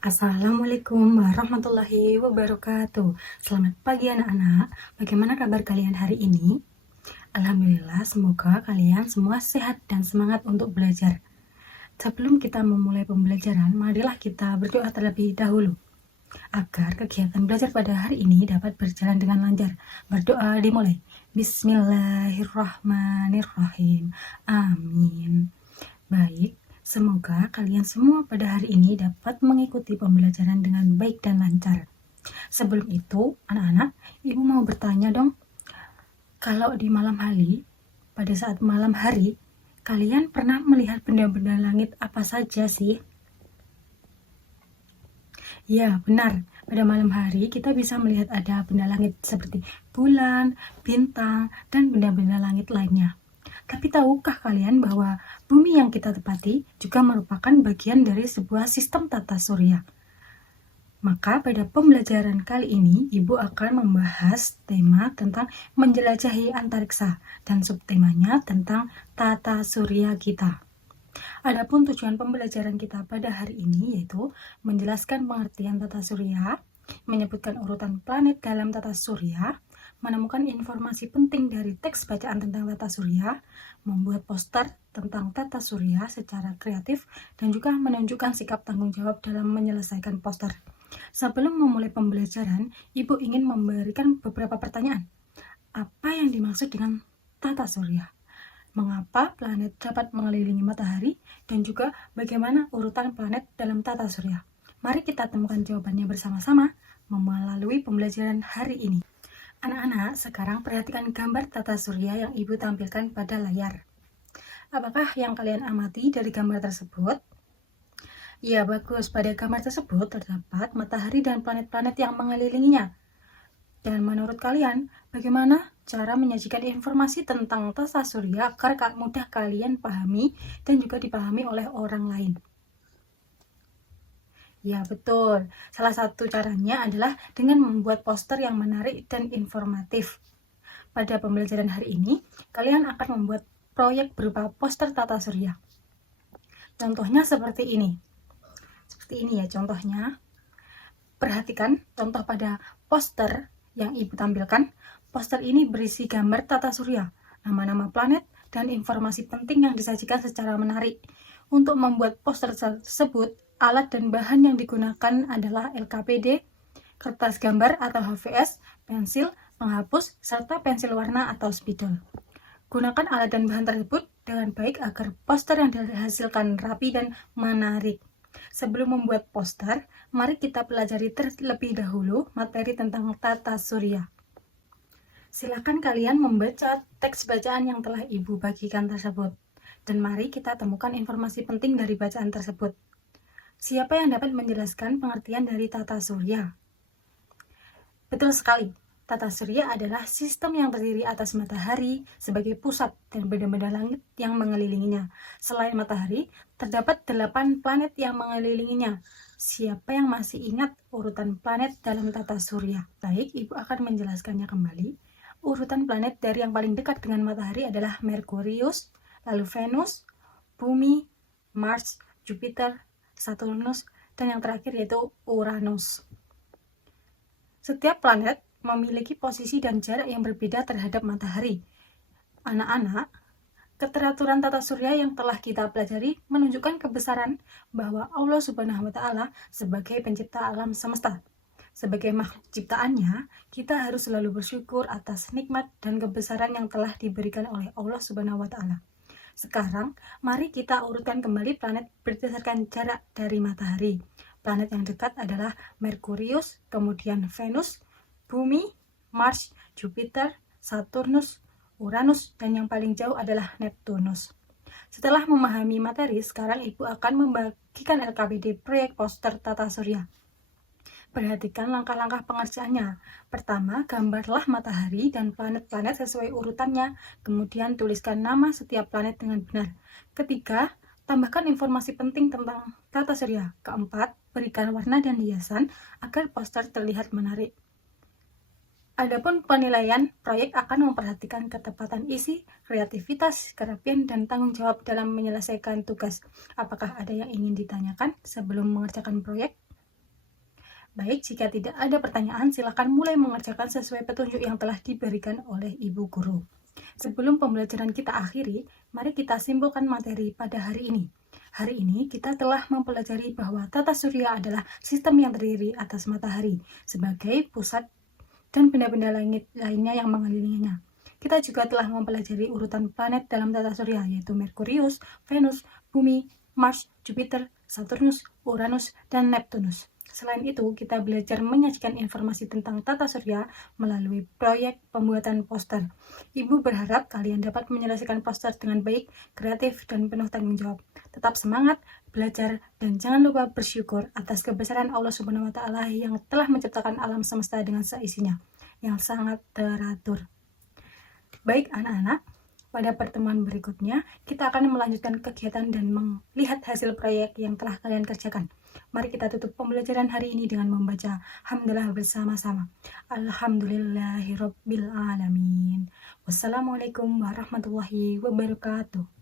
Assalamualaikum warahmatullahi wabarakatuh. Selamat pagi anak-anak. Bagaimana kabar kalian hari ini? Alhamdulillah, semoga kalian semua sehat dan semangat untuk belajar. Sebelum kita memulai pembelajaran, marilah kita berdoa terlebih dahulu agar kegiatan belajar pada hari ini dapat berjalan dengan lancar. Berdoa dimulai. Bismillahirrahmanirrahim. Amin. Baik, semoga kalian semua pada hari ini dapat mengikuti pembelajaran dengan baik dan lancar. Sebelum itu, anak-anak, ibu mau bertanya dong. Kalau di malam hari, pada saat malam hari, kalian pernah melihat benda-benda langit apa saja sih? Ya, benar. Pada malam hari, kita bisa melihat ada benda langit seperti bulan, bintang, dan benda-benda langit lainnya. Tapi tahukah kalian bahwa bumi yang kita tepati juga merupakan bagian dari sebuah sistem tata surya? Maka pada pembelajaran kali ini, Ibu akan membahas tema tentang menjelajahi antariksa dan subtemanya tentang tata surya kita. Adapun tujuan pembelajaran kita pada hari ini yaitu menjelaskan pengertian tata surya, menyebutkan urutan planet dalam tata surya, menemukan informasi penting dari teks bacaan tentang tata surya, membuat poster tentang tata surya secara kreatif, dan juga menunjukkan sikap tanggung jawab dalam menyelesaikan poster. Sebelum memulai pembelajaran, Ibu ingin memberikan beberapa pertanyaan. Apa yang dimaksud dengan tata surya? Mengapa planet dapat mengelilingi matahari, dan juga bagaimana urutan planet dalam tata surya? Mari kita temukan jawabannya bersama-sama melalui pembelajaran hari ini. Anak-anak, sekarang perhatikan gambar tata surya yang Ibu tampilkan pada layar. Apakah yang kalian amati dari gambar tersebut? Ya, bagus. Pada gambar tersebut terdapat matahari dan planet-planet yang mengelilinginya. Dan menurut kalian, bagaimana cara menyajikan informasi tentang tata surya agar mudah kalian pahami dan juga dipahami oleh orang lain? Ya, betul. Salah satu caranya adalah dengan membuat poster yang menarik dan informatif. Pada pembelajaran hari ini, kalian akan membuat proyek berupa poster tata surya. Contohnya seperti ini. Seperti ini ya contohnya. Perhatikan contoh pada poster yang Ibu tampilkan. Poster ini berisi gambar tata surya, nama-nama planet, dan informasi penting yang disajikan secara menarik. Untuk membuat poster tersebut, alat dan bahan yang digunakan adalah LKPD, kertas gambar atau HVS, pensil, penghapus, serta pensil warna atau spidol. Gunakan alat dan bahan tersebut dengan baik agar poster yang dihasilkan rapi dan menarik. Sebelum membuat poster, mari kita pelajari terlebih dahulu materi tentang tata surya. Silakan kalian membaca teks bacaan yang telah Ibu bagikan tersebut. Dan mari kita temukan informasi penting dari bacaan tersebut. Siapa yang dapat menjelaskan pengertian dari tata surya? Betul sekali. Tata surya adalah sistem yang terdiri atas matahari sebagai pusat dan benda-benda langit yang mengelilinginya. Selain matahari, terdapat 8 planet yang mengelilinginya. Siapa yang masih ingat urutan planet dalam tata surya? Baik, Ibu akan menjelaskannya kembali. Urutan planet dari yang paling dekat dengan matahari adalah Merkurius, lalu Venus, Bumi, Mars, Jupiter, Saturnus, dan yang terakhir yaitu Uranus. Setiap planet memiliki posisi dan jarak yang berbeda terhadap matahari. Anak-anak, keteraturan tata surya yang telah kita pelajari menunjukkan kebesaran bahwa Allah Subhanahu wa Ta'ala sebagai pencipta alam semesta. Sebagai makhluk ciptaannya, kita harus selalu bersyukur atas nikmat dan kebesaran yang telah diberikan oleh Allah Subhanahu wa Ta'ala. Sekarang, mari kita urutkan kembali planet berdasarkan jarak dari matahari. Planet yang dekat adalah Merkurius, kemudian Venus, Bumi, Mars, Jupiter, Saturnus, Uranus, dan yang paling jauh adalah Neptunus. Setelah memahami materi, sekarang Ibu akan membagikan LKPD proyek poster tata surya. Perhatikan langkah-langkah pengerjaannya. Pertama, gambarlah matahari dan planet-planet sesuai urutannya. Kemudian tuliskan nama setiap planet dengan benar. Ketiga, tambahkan informasi penting tentang tata surya. Keempat, berikan warna dan hiasan agar poster terlihat menarik. Adapun penilaian proyek akan memperhatikan ketepatan isi, kreativitas, kerapian, dan tanggung jawab dalam menyelesaikan tugas. Apakah ada yang ingin ditanyakan sebelum mengerjakan proyek? Baik, jika tidak ada pertanyaan, silakan mulai mengerjakan sesuai petunjuk yang telah diberikan oleh Ibu Guru. Sebelum pembelajaran kita akhiri, mari kita simpulkan materi pada hari ini. Hari ini kita telah mempelajari bahwa tata surya adalah sistem yang terdiri atas matahari sebagai pusat dan benda-benda lainnya yang mengelilinginya. Kita juga telah mempelajari urutan planet dalam tata surya, yaitu Merkurius, Venus, Bumi, Mars, Jupiter, Saturnus, Uranus, dan Neptunus. Selain itu, kita belajar menyajikan informasi tentang tata surya melalui proyek pembuatan poster. Ibu berharap kalian dapat menyelesaikan poster dengan baik, kreatif, dan penuh tanggung jawab. Tetap semangat, belajar, dan jangan lupa bersyukur atas kebesaran Allah Subhanahu wa Ta'ala yang telah menciptakan alam semesta dengan seisinya, yang sangat teratur. Baik anak-anak, pada pertemuan berikutnya kita akan melanjutkan kegiatan dan melihat hasil proyek yang telah kalian kerjakan. Mari kita tutup pembelajaran hari ini dengan membaca hamdalah bersama-sama. Alhamdulillahirabbil alamin. Wassalamualaikum warahmatullahi wabarakatuh.